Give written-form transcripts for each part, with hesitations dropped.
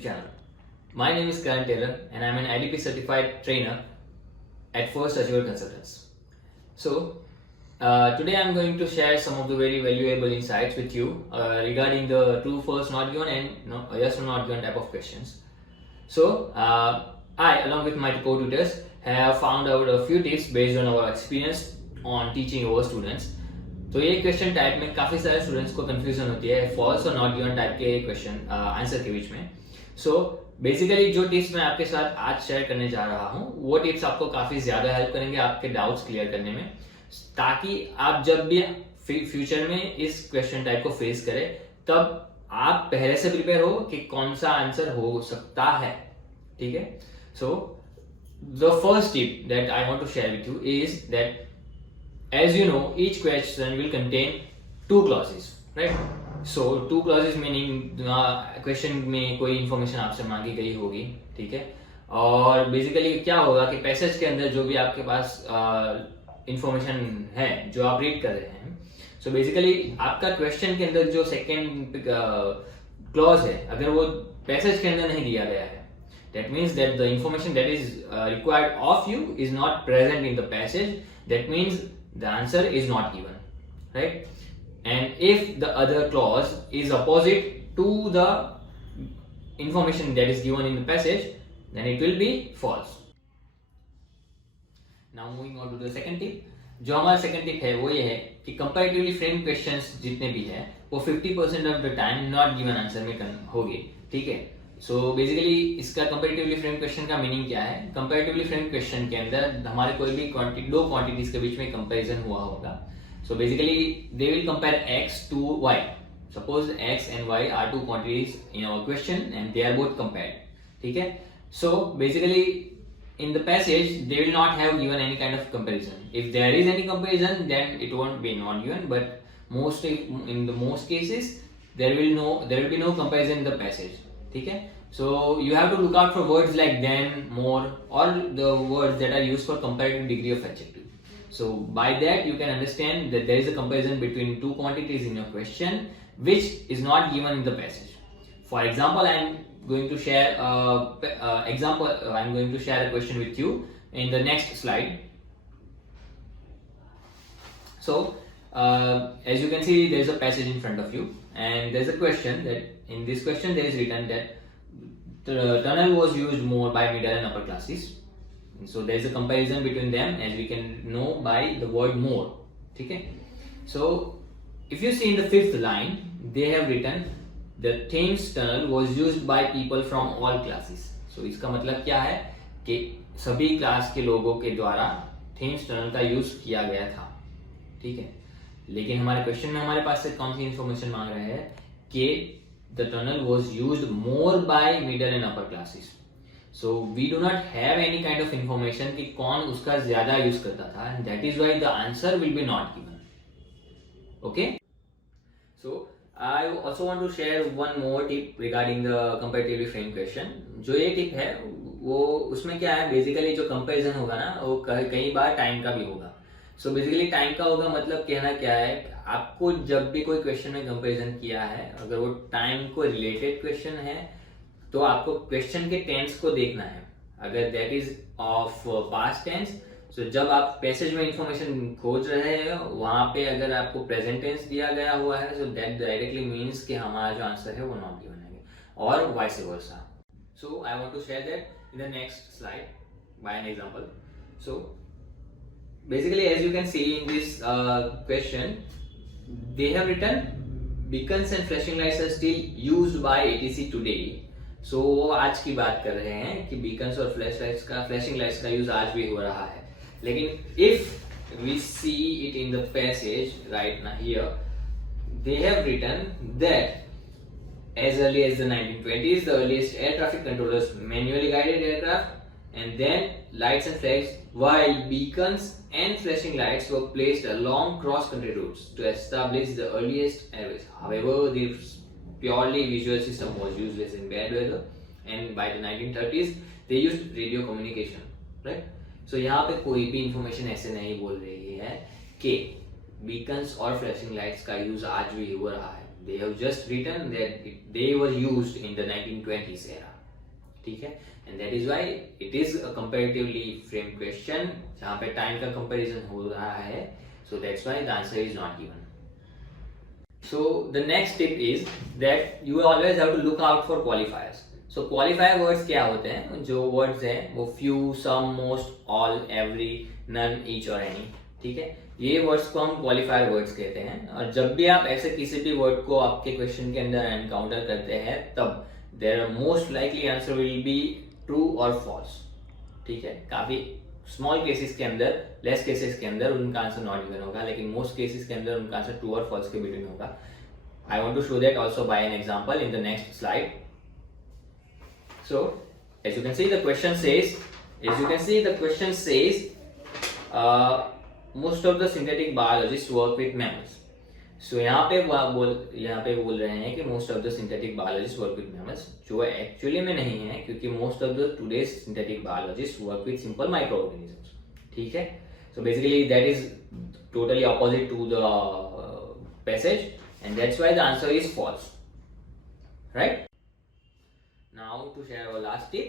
YouTube channel. My name is Karan Taylor and I'm an IDP certified trainer at First Azure Consultants. So, today I'm going to share some of the very valuable insights with you regarding the true, false, not given and yes or not given type of questions. So, I, along with my co-tutors, have found out a few tips based on our experience on teaching our students. तो ये question type में काफ़ी सारे students को confusion होती है false और not given type के क्वेश्चन आंसर के बीच में. सो बेसिकली जो टिप्स मैं आपके साथ आज शेयर करने जा रहा हूँ वो टिप्स आपको काफ़ी ज़्यादा हेल्प करेंगे आपके डाउट्स क्लियर करने में, ताकि आप जब भी फ्यूचर में इस क्वेश्चन टाइप को फेस करें तब आप पहले से प्रिपेयर हो कि कौन सा आंसर हो सकता है. ठीक है. So the first tip that I want to share with you is that as you know, each question will contain two clauses, right? So two clauses meaning question में कोई information आपसे मांगी गई होगी, ठीक है. और basically क्या होगा कि पैसेज के अंदर जो भी आपके पास information है जो आप रीड कर रहे हैं, so basically आपका question के अंदर जो second clause है अगर वो पैसेज के अंदर नहीं दिया गया है, that means that the information that is required of you is not present in the passage. That means the answer is not given, right? And if the other clause is opposite to the information that is given in the passage, then it will be false. Now moving on to the second tip. जो हमारा second tip है वो ये है कि comparatively framed questions जितने भी हैं वो 50% of the time not given answer में होगी, ठीक है. सो बेसिकली इसका कंपैरेटिवली फ्रेम क्वेश्चन का मीनिंग क्या है? कंपैरेटिवली फ्रेम क्वेश्चन के अंदर हमारे कोई भी दो क्वांटिटीज के बीच में कंपैरिजन हुआ होगा. So basically they will compare x to y. Suppose x and y are two quantities in our question and they are both compared, ठीक है. So basically in the passage they will not have given any kind of comparison. If there is any comparison then it won't be not given, but in the most cases there will be no comparison in the passage. ठीक है. So you have to look out for words like then, more, or the words that are used for comparative degree of adjective. So by that you can understand that there is a comparison between two quantities in your question which is not given in the passage. For example, I am going to share a question with you in the next slide. So as you can see, there is a passage in front of you and there is a question that in this question there is written that the tunnel was used more by middle and upper classes. So there is a comparison between them as we can know by the word more. ठीक है. So if you see in the fifth line, they have written the Thames tunnel was used by people from all classes. So इसका मतलब क्या है कि सभी class के लोगों के द्वारा थेम्स टनल का यूज किया गया था, ठीक है. लेकिन हमारे क्वेश्चन में हमारे पास से कौन सी इंफॉर्मेशन मांग रहे हैं कि the tunnel was used more by middle and upper classes. So we do not have any kind of information कि कौन उसका ज्यादा यूज करता था, and that is why the answer will be not given. Okay? So I also want to share one more tip regarding the comparatively framed question. जो ये tip है वो उसमें क्या है, बेसिकली जो कंपैरिजन होगा ना वो कई बार टाइम का भी होगा. सो बेसिकली टाइम का होगा मतलब कहना क्या है, आपको जब भी कोई क्वेश्चन में कंपैरिजन किया है अगर वो टाइम को रिलेटेड क्वेश्चन है तो आपको क्वेश्चन के टेंस को देखना है. अगर that is of past tense, so जब आप पैसेज में इंफॉर्मेशन खोज रहे हैं वहां पे अगर आपको प्रेजेंट टेंस दिया गया हुआ है सो दैट डायरेक्टली मीन्स कि हमारा जो आंसर है वो नॉट गिवन है, और vice versa. So I want to share that in the next slide by an example. So basically as you can see in this question they have written beacons and flashing lights are still used by etc today. So वो आज की बात कर रहे हैं कि beacons और flashing lights का यूज आज भी हो रहा है. लेकिन if we see it in the passage right now here they have written that as early as the 1920s the earliest air traffic controllers manually guided aircraft, and then lights and flags while beacons and flashing lights were placed along cross-country routes to establish the earliest airways. However, this purely visual system was useless in bad weather, and by the 1930s they used radio communication, right? So यहाँ पे कोई भी information ऐसे नहीं बोल रही है कि beacons और flashing lights का use आज भी हो रहा है. They have just written that they were used in the 1920s era. ठीक है, and that is why it is a comparatively frame question जहाँ पे टाइम का कंपैरिजन हो रहा है, so that's why the answer is not given. So the next tip is that you always have to look out for qualifiers. So qualifier words क्या होते हैं? जो words हैं वो few, some, most, all, every, none, each और any. ठीक है, ये वर्ड्स को हम क्वालिफायर वर्ड्स कहते हैं. और जब भी आप ऐसे किसी भी वर्ड को आपके क्वेश्चन के अंदर एनकाउंटर करते हैं तब their most likely answer will be true और फॉल्स. ठीक है, काफी स्मॉल केसेस के अंदर, लेस केसेस के अंदर उनका आंसर नॉट गिवन होगा, लेकिन मोस्ट केसेस के अंदर उनका आंसर ट्रू और फॉल्स के बिटवीन होगा. I want to show that also by an example in the next slide. So as you can see the question says most of the synthetic biologists work with mammals. So यहाँ पे बोल रहे हैं कि most of the synthetic biologists work with mammals, जो actually में नहीं है, क्योंकि most of the today's synthetic biologists work with simple microorganisms. ठीक है, so basically that is totally opposite to the passage, and that's why the answer is false. Right? Now to share our last tip.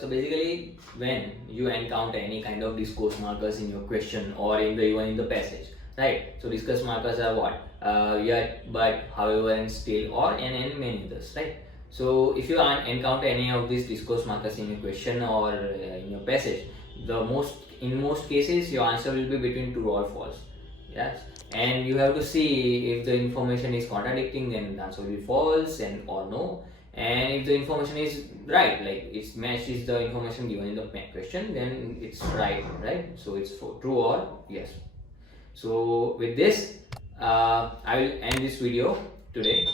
So basically, when you encounter any kind of discourse markers in your question or even in the passage, right? So discourse markers are what? Yet, but, however, and still, or and many others, right? So if you encounter any of these discourse markers in your question or in your passage, in most cases your answer will be between true or false. Yes, and you have to see if the information is contradicting, then the answer will be false or no. And if the information is right, like it matches the information given in the question, then it's right? So it's true or yes. So with this, I will end this video today.